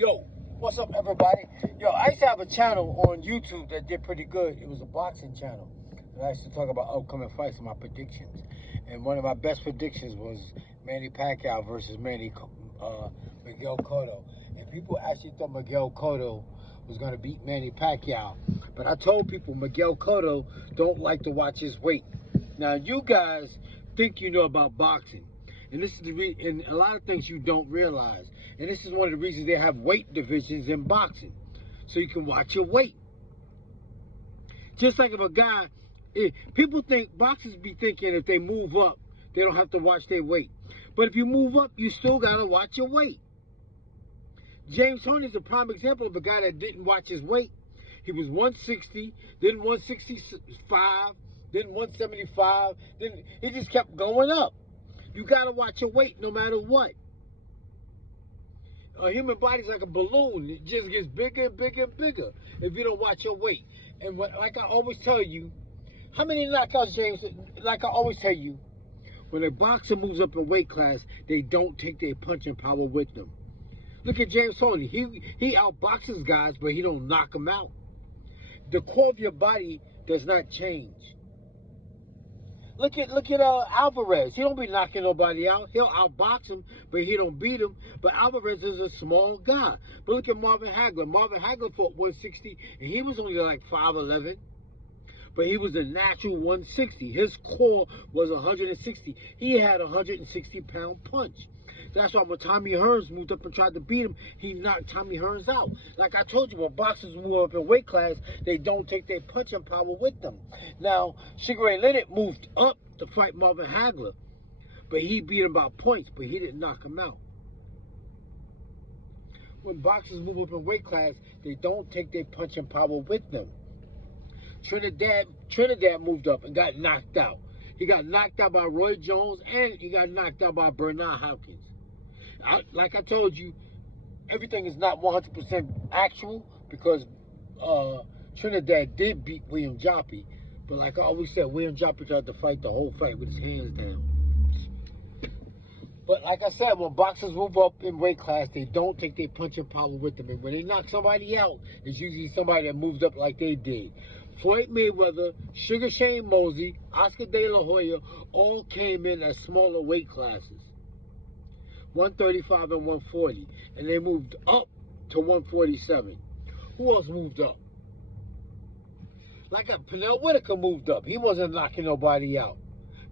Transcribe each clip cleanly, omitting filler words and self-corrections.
Yo, what's up, everybody? Yo, I used to have a channel on YouTube that did pretty good. It was a boxing channel. And I used to talk about upcoming fights and my predictions. And one of my best predictions was Manny Pacquiao versus Miguel Cotto. And people actually thought Miguel Cotto was going to beat Manny Pacquiao. But I told people Miguel Cotto don't like to watch his weight. Now, you guys think you know about boxing. And this is and a lot of things you don't realize. And this is one of the reasons they have weight divisions in boxing, so you can watch your weight. Just like if a guy, people think boxers be thinking if they move up, they don't have to watch their weight. But if you move up, you still gotta watch your weight. James Toney is a prime example of a guy that didn't watch his weight. He was 160, then 165, then 175, then he just kept going up. You gotta watch your weight no matter what. A human body's like a balloon. It just gets bigger and bigger and bigger if you don't watch your weight. And like I always tell you, how many knockouts, James? Like I always tell you, when a boxer moves up in weight class, they don't take their punching power with them. Look at James Toney. He outboxes guys, but he don't knock them out. The core of your body does not change. Look at Alvarez. He don't be knocking nobody out. He'll outbox him, but he don't beat him. But Alvarez is a small guy. But look at Marvin Hagler. Marvin Hagler fought 160, and he was only like 5'11". But he was a natural 160. His core was 160. He had a 160-pound punch. That's why when Tommy Hearns moved up and tried to beat him, he knocked Tommy Hearns out. Like I told you, when boxers move up in weight class, they don't take their punching power with them. Now, Sugar Ray Leonard moved up to fight Marvin Hagler, but he beat him by points, but he didn't knock him out. When boxers move up in weight class, they don't take their punching power with them. Trinidad moved up and got knocked out. He got knocked out by Roy Jones, and he got knocked out by Bernard Hopkins. Like I told you, everything is not 100% actual because Trinidad did beat William Joppy. But like I always said, William Joppy tried to fight the whole fight with his hands down. But like I said, when boxers move up in weight class, they don't take their punching power with them. And when they knock somebody out, it's usually somebody that moved up like they did. Floyd Mayweather, Sugar Shane Mosley, Oscar De La Hoya all came in at smaller weight classes. 135 and 140. And they moved up to 147. Who else moved up? Like Pernell Whitaker moved up. He wasn't knocking nobody out.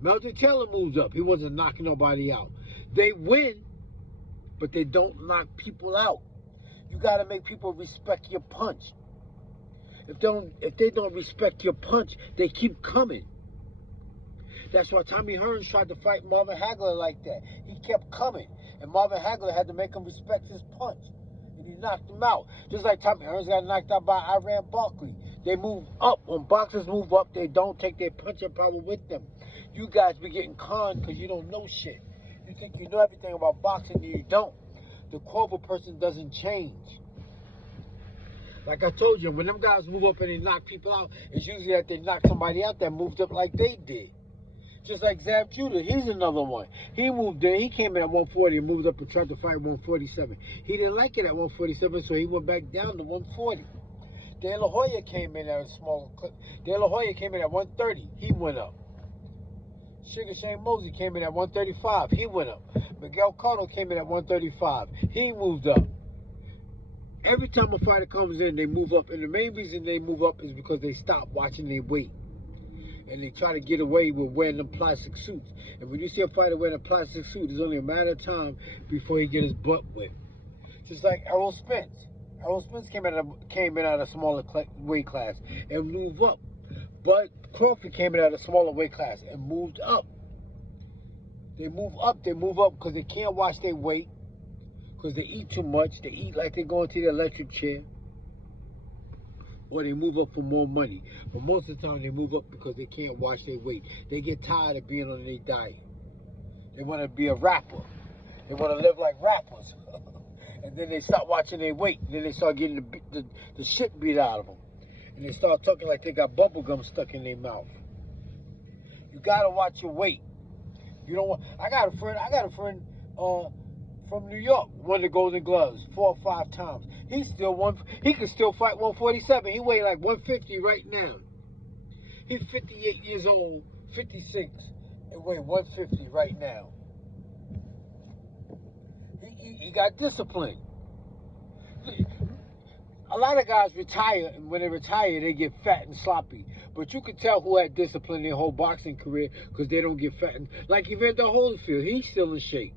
Melton Taylor moved up. He wasn't knocking nobody out. They win, but they don't knock people out. You got to make people respect your punch. If they don't respect your punch, they keep coming. That's why Tommy Hearns tried to fight Marvin Hagler like that. He kept coming, and Marvin Hagler had to make him respect his punch, and he knocked him out. Just like Tommy Hearns got knocked out by Iran Barkley. They move up. When boxers move up, they don't take their punching power with them. You guys be getting conned because you don't know shit. You think you know everything about boxing, and you don't. The core of a person doesn't change. Like I told you, when them guys move up and they knock people out, it's usually that they knock somebody out that moved up like they did. Just like Zab Judah, he's another one. He moved in, he came in at 140 and moved up and tried to fight 147. He didn't like it at 147, so he went back down to 140. De La Hoya came in at a small clip. De La Hoya came in at 130. He went up. Sugar Shane Mosley came in at 135. He went up. Miguel Cotto came in at 135. He moved up. Every time a fighter comes in, they move up. And the main reason they move up is because they stop watching their weight. And they try to get away with wearing them plastic suits. And when you see a fighter wearing a plastic suit, it's only a matter of time before he get his butt whipped. Just like Errol Spence. Errol Spence came in at a smaller weight class and moved up. But Crawford came in at a smaller weight class and moved up. They move up because they can't watch their weight, because they eat too much. They eat like they're going to the electric chair. Or they move up for more money. But most of the time they move up because they can't watch their weight. They get tired of being on their diet. They want to be a rapper. They want to live like rappers. And then they stop watching their weight. And then they start getting the shit beat out of them. And they start talking like they got bubble gum stuck in their mouth. You gotta watch your weight. You don't want. I got a friend from New York, won the Golden Gloves 4 or 5 times. He can still fight 147. He weigh like 150 right now. He's 58 years old, 56, and weigh 150 right now. He got discipline. A lot of guys retire, and when they retire, they get fat and sloppy. But you can tell who had discipline their whole boxing career because they don't get fat. Like Evander Holyfield, he's still in shape.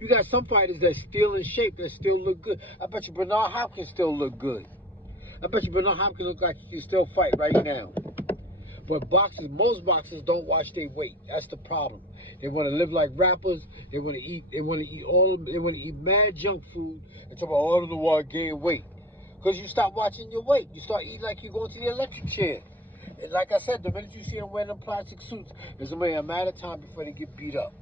You got some fighters that's still in shape, that still look good. I bet you Bernard Hopkins still look good. I bet you Bernard Hopkins look like he can still fight right now. But most boxers don't watch their weight. That's the problem. They want to live like rappers. They want to eat. They want to eat mad junk food and talk about, oh, I don't know why I gain weight. Because you stop watching your weight. You start eating like you're going to the electric chair. And like I said, the minute you see them wearing them plastic suits, it's only a matter of time before they get beat up.